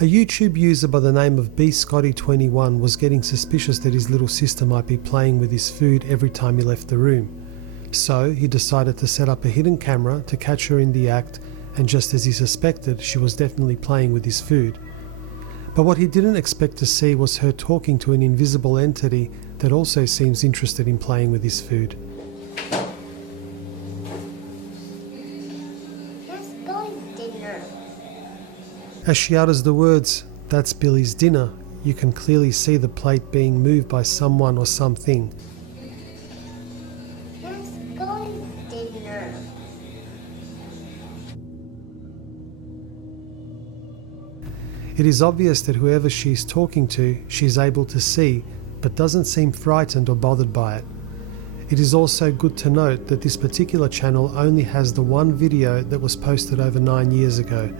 A YouTube user by the name of bscotty21 was getting suspicious that his little sister might be playing with his food every time he left the room. So he decided to set up a hidden camera to catch her in the act, and just as he suspected, she was definitely playing with his food. But what he didn't expect to see was her talking to an invisible entity that also seems interested in playing with his food. As she utters the words, "That's Billy's dinner," you can clearly see the plate being moved by someone or something. It is obvious that whoever she's talking to, she's able to see, but doesn't seem frightened or bothered by it. It is also good to note that this particular channel only has the one video that was posted over 9 years ago.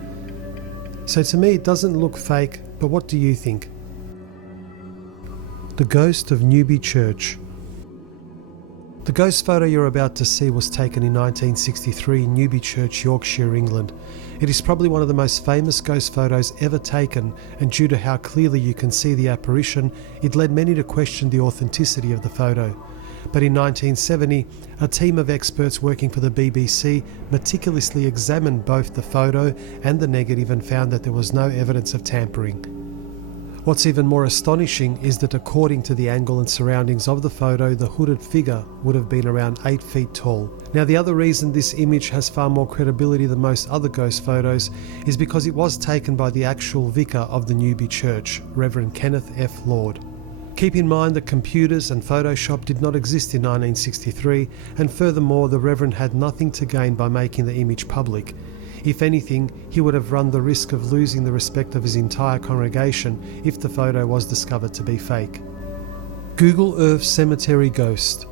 So to me it doesn't look fake, but what do you think? The Ghost of Newbie Church. The ghost photo you're about to see was taken in 1963 in Newbie Church, Yorkshire, England. It is probably one of the most famous ghost photos ever taken, and due to how clearly you can see the apparition, it led many to question the authenticity of the photo. But in 1970, a team of experts working for the BBC meticulously examined both the photo and the negative and found that there was no evidence of tampering. What's even more astonishing is that according to the angle and surroundings of the photo, the hooded figure would have been around 8 feet tall. Now, the other reason this image has far more credibility than most other ghost photos is because it was taken by the actual vicar of the Newbie Church, Reverend Kenneth F. Lord. Keep in mind that computers and Photoshop did not exist in 1963, and furthermore the Reverend had nothing to gain by making the image public. If anything, he would have run the risk of losing the respect of his entire congregation if the photo was discovered to be fake. Google Earth Cemetery Ghost.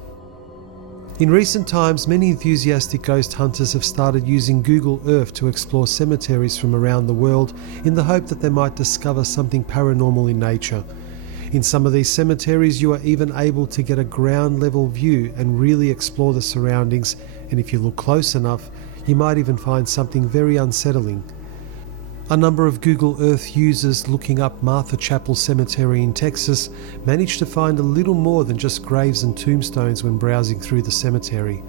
In recent times, many enthusiastic ghost hunters have started using Google Earth to explore cemeteries from around the world in the hope that they might discover something paranormal in nature. In some of these cemeteries, you are even able to get a ground level view and really explore the surroundings, and if you look close enough, you might even find something very unsettling. A number of Google Earth users looking up Martha Chapel Cemetery in Texas managed to find a little more than just graves and tombstones when browsing through the cemetery.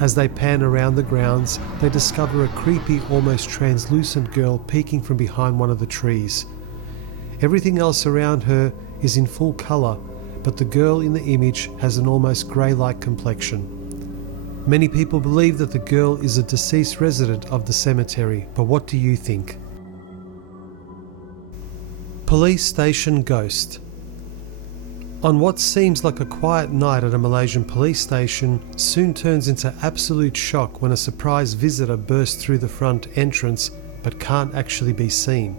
As they pan around the grounds, they discover a creepy, almost translucent girl peeking from behind one of the trees. Everything else around her is in full colour, but the girl in the image has an almost grey-like complexion. Many people believe that the girl is a deceased resident of the cemetery, but what do you think? Police Station Ghost. On what seems like a quiet night at a Malaysian police station soon turns into absolute shock when a surprise visitor bursts through the front entrance but can't actually be seen.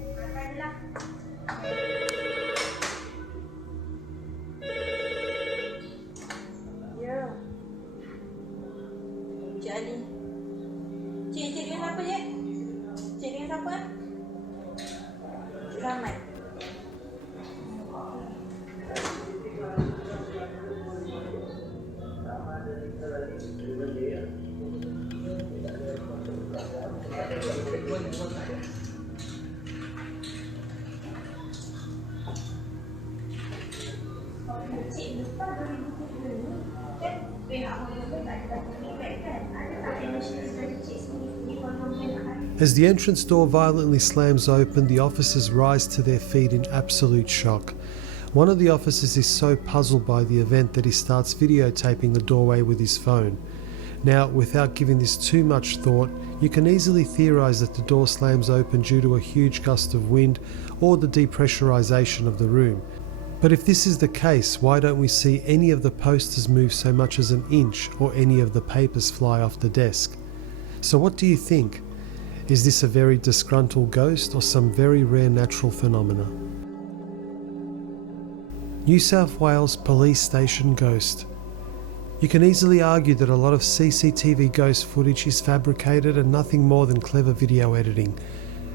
As the entrance door violently slams open, the officers rise to their feet in absolute shock. One of the officers is so puzzled by the event that he starts videotaping the doorway with his phone. Now, without giving this too much thought, you can easily theorise that the door slams open due to a huge gust of wind or the depressurisation of the room. But if this is the case, why don't we see any of the posters move so much as an inch or any of the papers fly off the desk? So what do you think? Is this a very disgruntled ghost or some very rare natural phenomena? New South Wales Police Station Ghost. You can easily argue that a lot of CCTV ghost footage is fabricated and nothing more than clever video editing.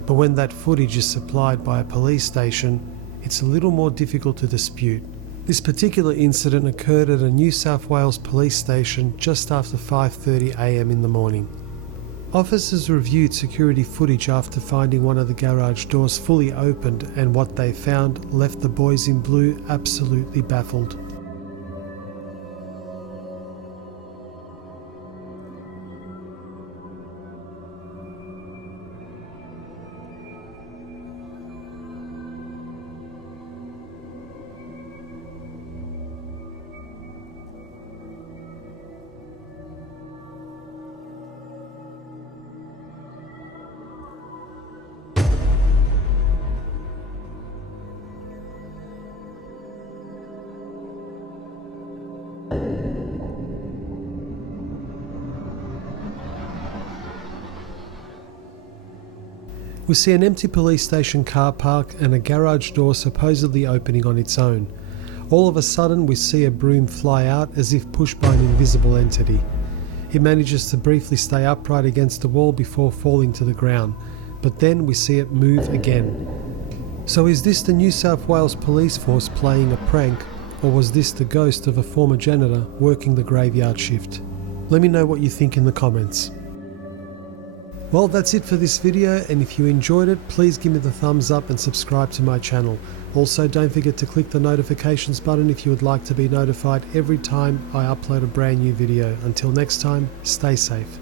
But when that footage is supplied by a police station, it's a little more difficult to dispute. This particular incident occurred at a New South Wales police station just after 5:30 a.m. in the morning. Officers reviewed security footage after finding one of the garage doors fully opened, and what they found left the boys in blue absolutely baffled. We see an empty police station car park and a garage door supposedly opening on its own. All of a sudden we see a broom fly out as if pushed by an invisible entity. It manages to briefly stay upright against the wall before falling to the ground, but then we see it move again. So is this the New South Wales Police Force playing a prank, or was this the ghost of a former janitor working the graveyard shift? Let me know what you think in the comments. Well, that's it for this video, and if you enjoyed it, please give me the thumbs up and subscribe to my channel. Also, don't forget to click the notifications button if you would like to be notified every time I upload a brand new video. Until next time, stay safe.